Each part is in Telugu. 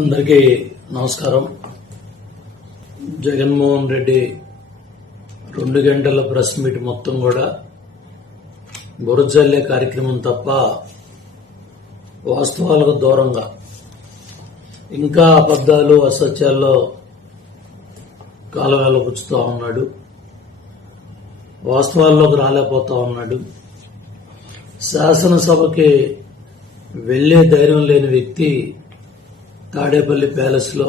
అందరికీ నమస్కారం. జగన్మోహన్ రెడ్డి రెండు గంటల ప్రెస్ మీట్ మొత్తం కూడా బురజల్లే కార్యక్రమం తప్ప వాస్తవాలకు దూరంగా. ఇంకా అబద్ధాలు అసత్యాల్లో కాలవేలపుచ్చుతూ ఉన్నాడు. వాస్తవాల్లోకి రాలేకపోతా ఉన్నాడు. శాసనసభకి వెళ్ళే ధైర్యం లేని వ్యక్తి తాడేపల్లి ప్యాలెస్లో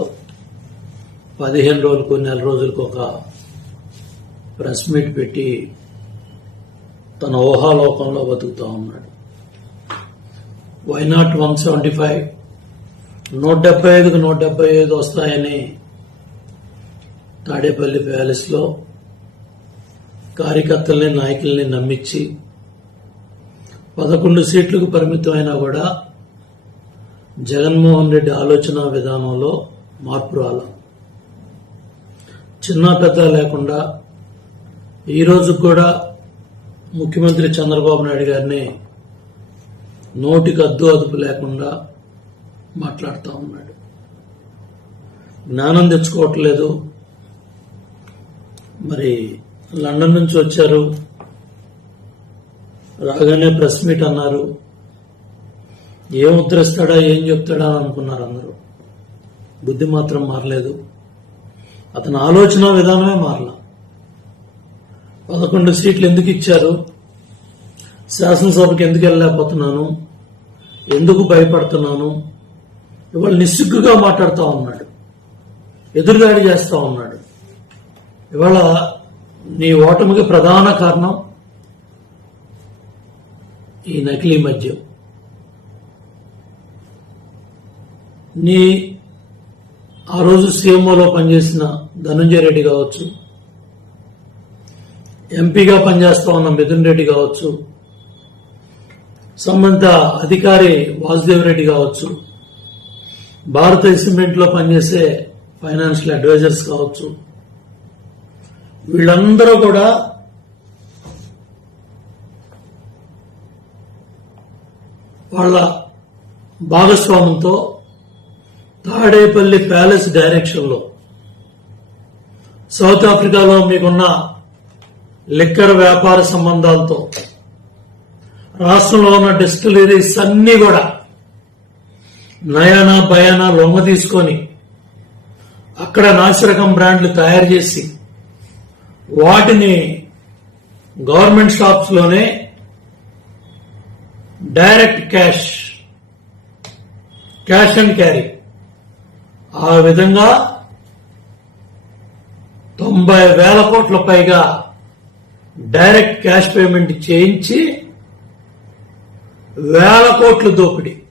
పదిహేను రోజులకు నెల రోజులకు ఒక ప్రెస్ మీట్ పెట్టి తన ఊహాలోకంలో బతుకుతూ ఉన్నాడు. Why not one seventy five నూట డెబ్బై ఐదుకు నూట డెబ్బై ఐదు వస్తాయని తాడేపల్లి ప్యాలెస్లో కార్యకర్తల్ని నాయకుల్ని నమ్మించి పదకొండు సీట్లకు పరిమితమైనా కూడా జగన్మోహన్ రెడ్డి ఆలోచన విధానంలో మార్పు రాల? చిన్న పెద్ద లేకుండా ఈ కూడా ముఖ్యమంత్రి చంద్రబాబు నాయుడు గారిని నోటికి అద్దు అదుపు లేకుండా మాట్లాడుతూ ఉన్నాడు. జ్ఞానం తెచ్చుకోవట్లేదు. మరి లండన్ నుంచి వచ్చారు. రాగానే ప్రెస్ మీట్ అన్నారు. ఏం ఉద్ధరిస్తాడా ఏం చెప్తాడా అనుకున్నారు అందరూ. బుద్ధి మాత్రం మారలేదు. అతని ఆలోచన విధానమే మారల. పదకొండు సీట్లు ఎందుకు ఇచ్చారు? శాసనసభకి ఎందుకు వెళ్ళలేకపోతున్నాను? ఎందుకు భయపడుతున్నాను? ఇవాళ నిస్సిగ్గుగా మాట్లాడుతూ ఉన్నాడు. ఎదురుదాడి చేస్తూ ఉన్నాడు. ఇవాళ నీ ఓటమికి ప్రధాన కారణం ఈ నకిలీ మద్యం. నీ ఆ రోజు సీఎంఓలో పనిచేసిన ధనుంజయ రెడ్డి కావచ్చు ఎంపీగా పనిచేస్తా ఉన్న మిథున్ రెడ్డి కావచ్చు సంబంధిత అధికారి వాసుదేవ్ రెడ్డి కావచ్చు భారత సిమెంట్లో పనిచేసే ఫైనాన్షియల్ అడ్వైజర్స్ కావచ్చు వీళ్ళందరూ కూడా వాళ్ళ భాగస్వామ్యంతో తాడేపల్లి ప్యాలెస్ డైరెక్షన్లో సౌత్ ఆఫ్రికాలో మీకున్న లిక్కర్ వ్యాపార సంబంధాలతో రాష్ట్రంలో ఉన్న డిస్టిలరీస్ అన్ని కూడా నయానా భయానా లొంగ తీసుకొని అక్కడ నాసిరకం బ్రాండ్లు తయారు చేసి వాటిని government షాప్స్లోనే direct cash cash and carry. ఆ విధంగా తొంభై వేల కోట్ల పైగా డైరెక్ట్ క్యాష్ పేమెంట్ చేయించి వేల కోట్ల దోపిడీ.